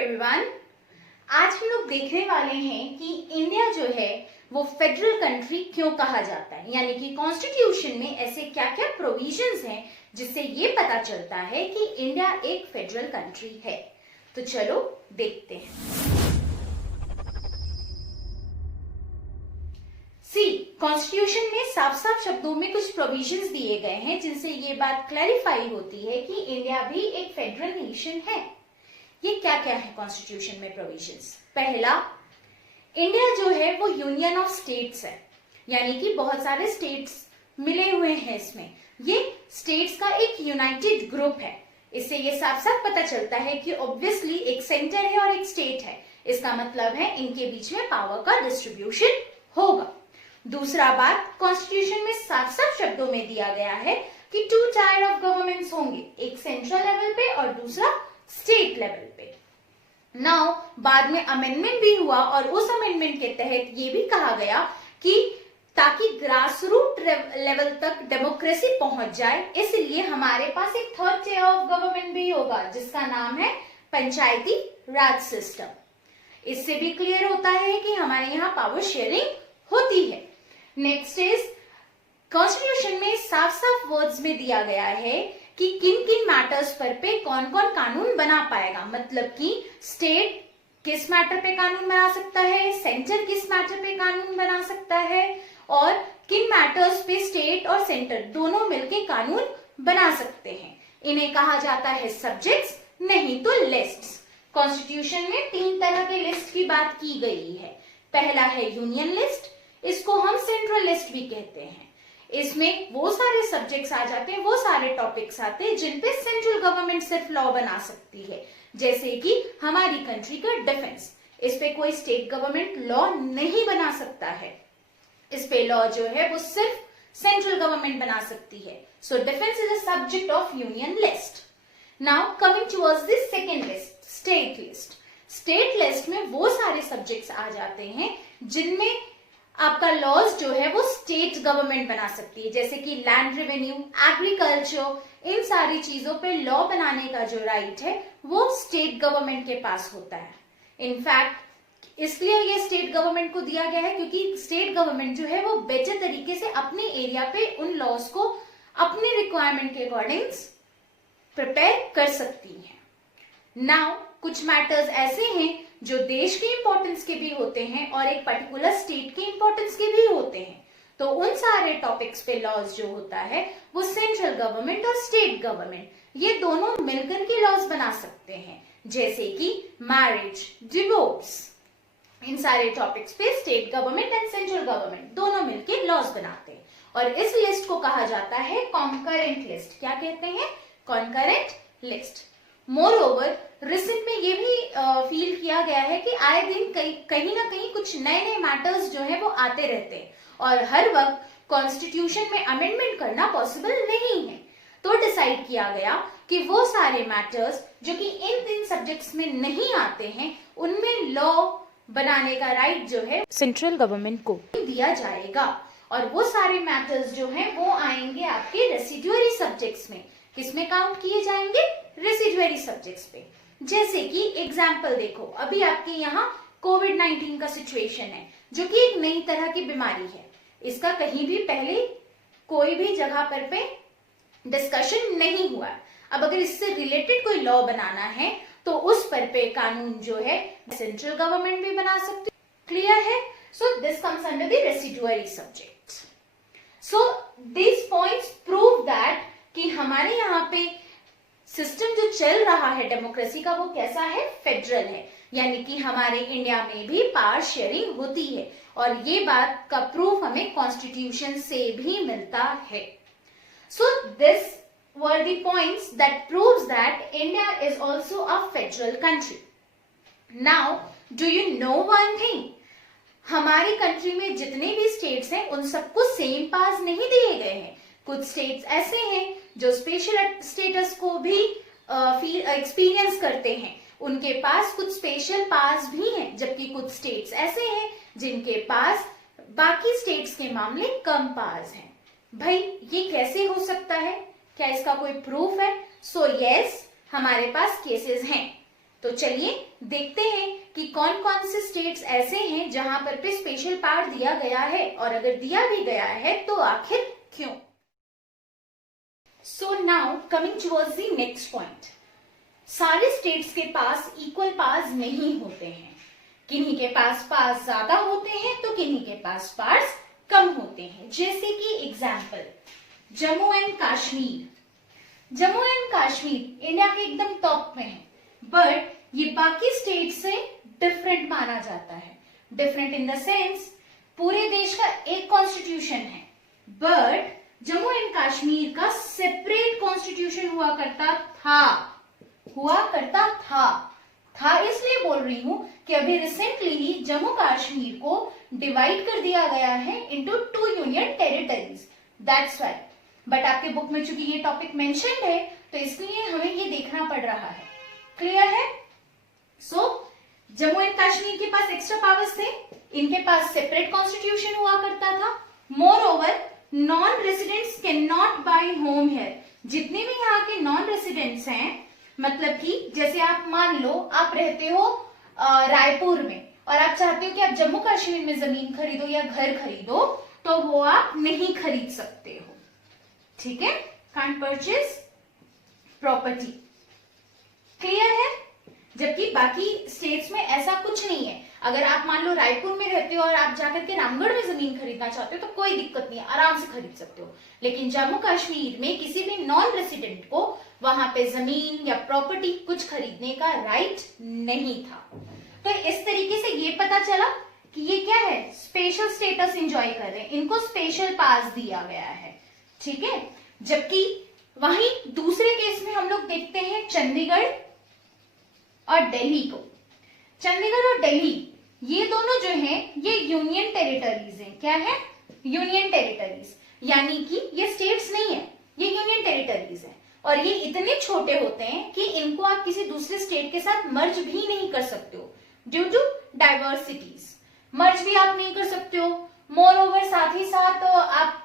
Everyone, आज हम लोग देखने वाले हैं कि इंडिया जो है वो फेडरल कंट्री क्यों कहा जाता है, यानी कि कॉन्स्टिट्यूशन में ऐसे क्या क्या प्रोविजंस हैं जिससे ये पता चलता है कि इंडिया एक फेडरल कंट्री है। तो चलो देखते हैं। कॉन्स्टिट्यूशन में साफ साफ शब्दों में कुछ प्रोविजंस दिए गए हैं जिनसे ये बात क्लैरिफाई होती है कि इंडिया भी एक फेडरल नेशन है। ये क्या क्या है कॉन्स्टिट्यूशन में प्रोविजंस? पहला, इंडिया जो है वो यूनियन ऑफ स्टेट्स है, यानी कि बहुत सारे स्टेट्स मिले हुए हैं इसमें। ये स्टेट्स का एक यूनाइटेड ग्रुप है। इससे ये साफ साफ पता चलता है कि ऑब्वियसली एक सेंटर है और एक स्टेट है। इसका मतलब है इनके बीच में पावर का डिस्ट्रीब्यूशन होगा। दूसरा बात, कॉन्स्टिट्यूशन में साफ साफ शब्दों में दिया गया है कि टू टायर ऑफ गवर्नमेंट्स होंगे, एक सेंट्रल लेवल पे और दूसरा स्टेट लेवल पे। नाउ बाद में अमेंडमेंट भी हुआ और उस अमेंडमेंट के तहत ये भी कहा गया कि ताकि ग्रास रूट लेवल तक डेमोक्रेसी पहुंच जाए, इसलिए हमारे पास एक थर्ड टियर ऑफ गवर्नमेंट भी होगा जिसका नाम है पंचायती राज सिस्टम। इससे भी क्लियर होता है कि हमारे यहाँ पावर शेयरिंग होती है। नेक्स्ट इज, कॉन्स्टिट्यूशन में साफ साफ वर्ड्स में दिया गया है कि किन किन मैटर्स पर पे कौन कौन कानून बना पाएगा। मतलब कि स्टेट किस मैटर पे कानून बना सकता है, सेंटर किस मैटर पे कानून बना सकता है और किन मैटर्स पे स्टेट और सेंटर दोनों मिलके कानून बना सकते हैं। इन्हें कहा जाता है सब्जेक्ट्स, नहीं तो लिस्ट्स। कॉन्स्टिट्यूशन में 3 तरह के लिस्ट की बात की गई है। पहला है यूनियन लिस्ट, इसको हम सेंट्रल लिस्ट भी कहते हैं। इसमें वो सारे सब्जेक्ट्स आ जाते हैं, वो सारे टॉपिक्स आते हैं जिन पे सेंट्रल गवर्नमेंट सिर्फ लॉ बना सकती है, जैसे कि हमारी कंट्री का डिफेंस। इस पे कोई स्टेट गवर्नमेंट लॉ नहीं बना सकता है। इस पे लॉ जो है वो सिर्फ सेंट्रल गवर्नमेंट बना सकती है। So defence is a subject of union list. Now coming towards the second list, state list. State list में वो सारे सब्जेक्ट्स आ जाते हैं जिनमें आपका लॉज जो है वो स्टेट गवर्नमेंट बना सकती है, जैसे कि लैंड रेवेन्यू, एग्रीकल्चर, इन सारी चीजों पे लॉ बनाने का जो राइट है वो स्टेट गवर्नमेंट के पास होता है। इनफैक्ट इसलिए ये स्टेट गवर्नमेंट को दिया गया है क्योंकि स्टेट गवर्नमेंट जो है वो बेटर तरीके से अपने एरिया पे उन लॉज को अपने रिक्वायरमेंट के अकॉर्डिंग प्रिपेयर कर सकती है। नाउ कुछ मैटर्स ऐसे हैं जो देश के इंपॉर्टेंस के भी होते हैं और एक पर्टिकुलर स्टेट के इंपॉर्टेंस के भी होते हैं। तो उन सारे टॉपिक्स पे लॉज जो होता है वो सेंट्रल गवर्नमेंट और स्टेट गवर्नमेंट ये दोनों मिलकर के लॉज बना सकते हैं, जैसे कि मैरिज, डिवोर्स। इन सारे टॉपिक्स पे state government and central government दोनों मिलकर लॉज बनाते हैं और इस लिस्ट को कहा जाता है कॉन्करेंट लिस्ट। क्या कहते हैं? Concurrent list. More over recent में ये भी फील किया गया है कि आए दिन कहीं ना कहीं कुछ नए नए मैटर्स जो है वो आते रहते हैं और हर वक्त कॉन्स्टिट्यूशन में अमेंडमेंट करना पॉसिबल नहीं है। तो डिसाइड किया गया कि वो सारे मैटर्स जो कि इन 3 सब्जेक्ट्स में नहीं आते हैं उनमें लॉ बनाने का राइट जो है सेंट्रल गवर्नमेंट को दिया जाएगा और वो सारे मैटर्स जो है वो आएंगे आपके रेसिडुअरी सब्जेक्ट्स में। किसमें काउंट किए जाएंगे? रेसिडुअरी सब्जेक्ट्स पे। जैसे कि एग्जाम्पल देखो, अभी आपके यहाँ कोविड-19 का सिचुएशन है जो कि एक नई तरह की बीमारी है। इसका कहीं भी पहले कोई भी जगह पर पे डिस्कशन नहीं हुआ। अब अगर इससे रिलेटेड कोई लॉ बनाना है तो उस पर पे कानून जो है सेंट्रल गवर्नमेंट भी बना सकती है। क्लियर है? So this comes under the residuary subject. So this points prove that कि हमारे यहाँ पे सिस्टम जो चल रहा है डेमोक्रेसी का वो कैसा है? फेडरल है, यानी कि हमारे इंडिया में भी पावर शेयरिंग होती है और ये बात का प्रूफ हमें कॉन्स्टिट्यूशन से भी मिलता है। So this were the points that proves that India is also a federal country. Now do you know one thing? हमारी कंट्री में जितने भी स्टेट्स हैं उन सबको सेम पावर्स नहीं दिए गए हैं। कुछ स्टेट्स ऐसे हैं जो स्पेशल स्टेटस को भी एक्सपीरियंस करते हैं, उनके पास कुछ स्पेशल पावर्स भी हैं, जबकि कुछ स्टेट्स ऐसे हैं जिनके पास बाकी स्टेट्स के मामले कम पावर्स हैं। भाई ये कैसे हो सकता है? क्या इसका कोई प्रूफ है? सो यस, हमारे पास केसेस हैं। तो चलिए देखते हैं कि कौन कौन से स्टेट्स ऐसे हैं जहां पर भी स्पेशल पावर दिया गया है, और अगर दिया भी गया है तो आखिर क्यों। So now coming towards the next point, सारे स्टेट्स के पास इक्वल पावर्स नहीं होते हैं, किन्हीं के पास पावर्स ज्यादा होते हैं तो किन्हीं के पास पावर्स कम होते हैं। जैसे कि example Jammu and Kashmir, Jammu and Kashmir India के एकदम टॉप में है, बट ये बाकी स्टेट से डिफरेंट माना जाता है। डिफरेंट इन द सेंस पूरे देश का एक कॉन्स्टिट्यूशन है, बट जम्मू एंड कश्मीर का सेपरेट कॉन्स्टिट्यूशन हुआ करता था इसलिए बोल रही हूं कि अभी रिसेंटली ही जम्मू कश्मीर को डिवाइड कर दिया गया है into 2 union territories, that's why. But आपके बुक में चूंकि ये टॉपिक मेंशन्ड है तो इसलिए हमें ये देखना पड़ रहा है। क्लियर है? सो जम्मू एंड कश्मीर के पास एक्स्ट्रा पावर्स थे, इनके पास सेपरेट कॉन्स्टिट्यूशन हुआ करता था। Moreover non residents can not buy home here, जितने भी यहाँ के नॉन रेसिडेंट्स हैं, मतलब कि जैसे आप मान लो आप रहते हो रायपुर में और आप चाहते हो कि आप जम्मू कश्मीर में जमीन खरीदो या घर खरीदो, तो वो आप नहीं खरीद सकते हो, ठीक है? Can't purchase property. क्लियर है? जबकि बाकी स्टेट्स में ऐसा कुछ नहीं है। अगर आप मान लो रायपुर में रहते हो और आप जाकर के रामगढ़ में जमीन खरीदना चाहते हो तो कोई दिक्कत नहीं है, आराम से खरीद सकते हो। लेकिन जम्मू कश्मीर में किसी भी नॉन रेसिडेंट को वहां पे जमीन या प्रॉपर्टी कुछ खरीदने का राइट नहीं था। तो इस तरीके से ये पता चला कि ये क्या है, स्पेशल स्टेटस एंजॉय कर रहे हैं, इनको स्पेशल पास दिया गया है, ठीक है? जबकि वहीं दूसरे केस में हम लोग देखते हैं चंडीगढ़ और दिल्ली को। चंडीगढ़ और दिल्ली ये दोनों जो हैं ये यूनियन टेरिटरीज हैं। क्या है? यूनियन टेरिटरीज, यानी कि ये स्टेट्स नहीं है, ये यूनियन टेरिटरीज है। और ये इतने छोटे होते हैं कि इनको आप किसी दूसरे स्टेट के साथ मर्ज भी नहीं कर सकते हो ड्यू टू डाइवर्सिटीज। मर्ज भी आप नहीं कर सकते हो। मोर ओवर साथ ही साथ आप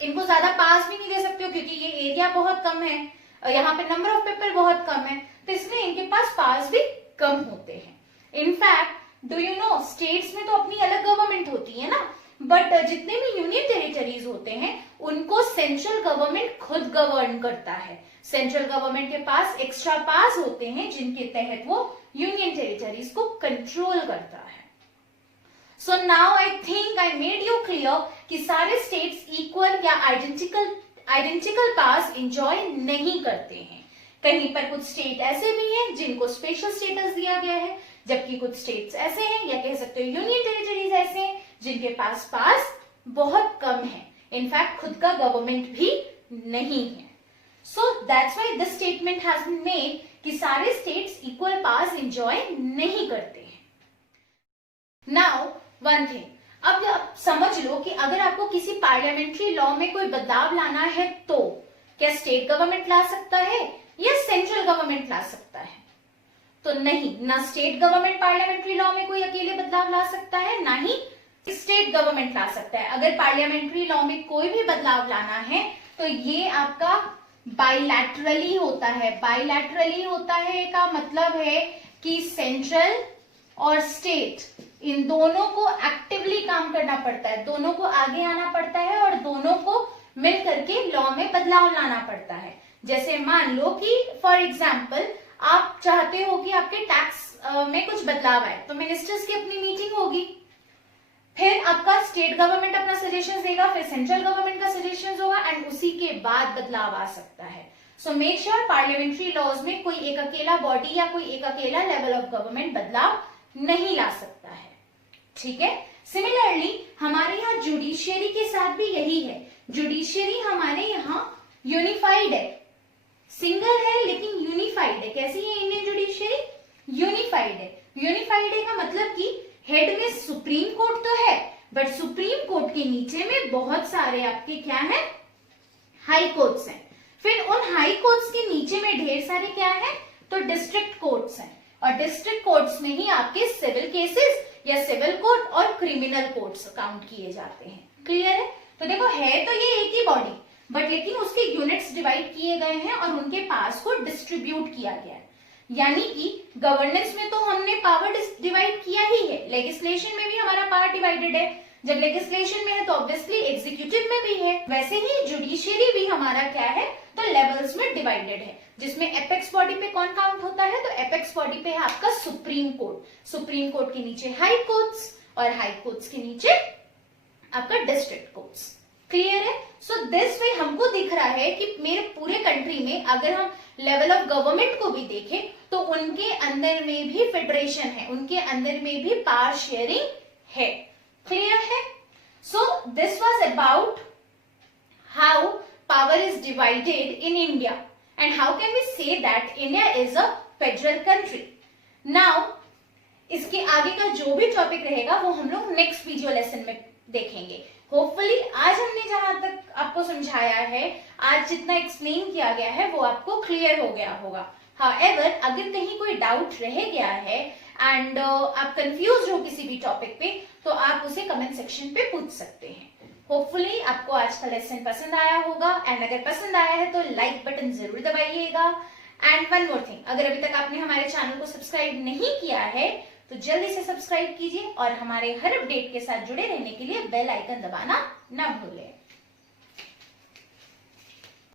इनको ज्यादा पास भी नहीं दे सकते हो क्योंकि ये एरिया बहुत कम है, यहाँ पे नंबर ऑफ पीपल बहुत कम है, तो इसलिए इनके पास पास भी कम होते हैं। In fact do you know states में तो अपनी अलग गवर्नमेंट होती है ना, बट जितने भी यूनियन टेरिटरीज होते हैं उनको सेंट्रल गवर्नमेंट खुद गवर्न करता है। सेंट्रल गवर्नमेंट के पास एक्स्ट्रा पास होते हैं जिनके तहत वो यूनियन टेरिटरीज को कंट्रोल करता है। So now I think I made you clear कि सारे स्टेट्स इक्वल या आइडेंटिकल पास एंजॉय नहीं करते हैं। कहीं पर कुछ स्टेट ऐसे भी हैं जिनको स्पेशल स्टेटस दिया गया है, जबकि कुछ स्टेट्स ऐसे हैं या कह सकते हो यूनियन टेरिटरीज ऐसे हैं जिनके पास बहुत कम है, इनफैक्ट खुद का गवर्नमेंट भी नहीं है। So that's why this statement has been made कि सारे स्टेट्स इक्वल पास एंजॉय नहीं करते हैं। नाउ वन थिंग, अब आप समझ लो कि अगर आपको किसी पार्लियामेंट्री लॉ में कोई बदलाव लाना है तो क्या स्टेट गवर्नमेंट ला सकता है या सेंट्रल गवर्नमेंट ला सकता है? तो नहीं, ना स्टेट गवर्नमेंट पार्लियामेंट्री लॉ में कोई अकेले बदलाव ला सकता है, ना ही स्टेट गवर्नमेंट ला सकता है। अगर पार्लियामेंट्री लॉ में कोई भी बदलाव लाना है तो ये आपका बाइलैटरली होता है। बाइलैटरली होता है का मतलब है कि सेंट्रल और स्टेट इन दोनों को एक्टिवली काम करना पड़ता है, दोनों को आगे आना पड़ता है और दोनों को मिल करके लॉ में बदलाव लाना पड़ता है। जैसे मान लो कि फॉर एग्जाम्पल आप चाहते हो कि आपके टैक्स में कुछ बदलाव आए, तो मिनिस्टर्स की अपनी मीटिंग होगी, फिर आपका स्टेट गवर्नमेंट अपना सजेशन देगा, फिर सेंट्रल गवर्नमेंट का सजेशन होगा एंड उसी के बाद बदलाव आ सकता है। So make sure parliamentary laws में कोई एक अकेला बॉडी या कोई एक अकेला लेवल ऑफ गवर्नमेंट बदलाव नहीं ला सकता है, ठीक है? सिमिलरली हमारे यहाँ जुडिशियरी के साथ भी यही है। जुडिशियरी हमारे यहाँ यूनिफाइड है, सिंगल है लेकिन यूनिफाइड है। कैसी है इंडियन जुडिशियरी? यूनिफाइड है। यूनिफाइड है का मतलब कि हेड में सुप्रीम कोर्ट तो है, बट सुप्रीम कोर्ट के नीचे में बहुत सारे आपके क्या है, हाई कोर्ट्स हैं। फिर उन हाई कोर्ट्स के नीचे में ढेर सारे क्या है, तो डिस्ट्रिक्ट कोर्ट्स हैं, और डिस्ट्रिक्ट कोर्ट्स में ही आपके सिविल केसेस या सिविल कोर्ट और क्रिमिनल कोर्ट्स काउंट किए जाते हैं। क्लियर है? तो देखो है तो ये एक ही बॉडी, बट लेकिन उसके यूनिट्स डिवाइड किए गए हैं और उनके पास को डिस्ट्रीब्यूट किया गया है। यानी कि गवर्नेंस में तो हमने पावर डिवाइड किया ही है, लेजिस्लेशन में भी हमारा पावर डिवाइडेड है। जब लेजिस्लेशन में है तो ऑब्वियसली एग्जीक्यूटिव में भी है। वैसे ही जुडिशियरी भी हमारा क्या है, तो लेवल्स में डिवाइडेड है, जिसमें एपेक्स बॉडी पे कौन काउंट होता है, तो एपेक्स बॉडी पे है आपका सुप्रीम कोर्ट। सुप्रीम कोर्ट के नीचे हाई कोर्ट्स और हाई कोर्ट्स के नीचे आपका डिस्ट्रिक्ट कोर्ट्स। क्लियर है? सो दिस वे हमको दिख रहा है कि मेरे पूरे कंट्री में अगर हम लेवल ऑफ गवर्नमेंट को भी देखें तो उनके अंदर में भी फेडरेशन है, उनके अंदर में भी पावर शेयरिंग है। क्लियर है? So this was about how power is divided in India and how can we say that India is a federal country. Now इसके आगे का जो भी टॉपिक रहेगा वो हम लोग नेक्स्ट वीडियो लेसन में देखेंगे। होपफुली आज हमने जहां तक आपको समझाया है, आज जितना एक्सप्लेन किया गया है वो आपको क्लियर हो गया होगा। हाउएवर अगर कहीं कोई डाउट रह गया है एंड आप कंफ्यूज हो किसी भी टॉपिक पे, तो आप उसे कमेंट सेक्शन पे पूछ सकते हैं। होपफुली आपको आज का लेसन पसंद आया होगा एंड अगर पसंद आया है तो लाइक बटन जरूर दबाइएगा। एंड वन मोर थिंग, अगर अभी तक आपने हमारे चैनल को सब्सक्राइब नहीं किया है तो जल्दी से सब्सक्राइब कीजिए और हमारे हर अपडेट के साथ जुड़े रहने के लिए बेल आइकन दबाना ना भूलें।